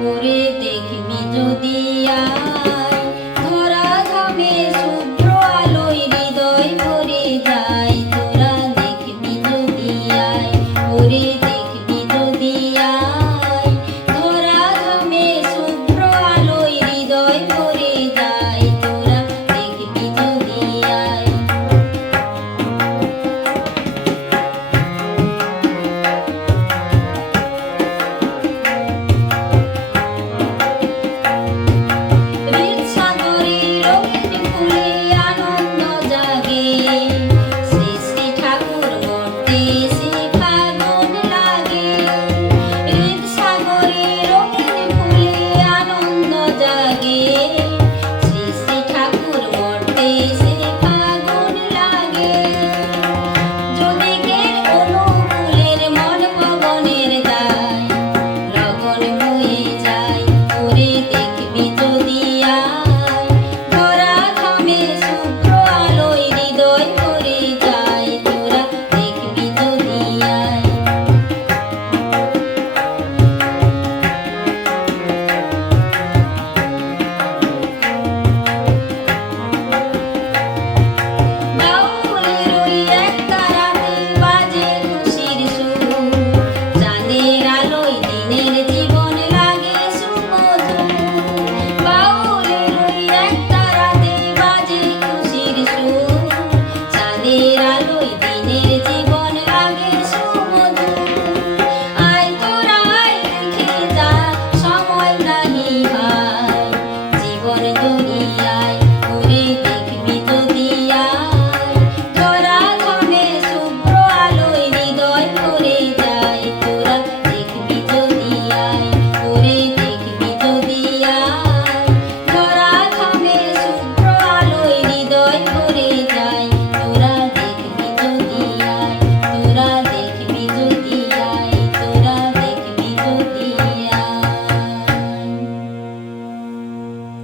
করে দেখবি যদি আর।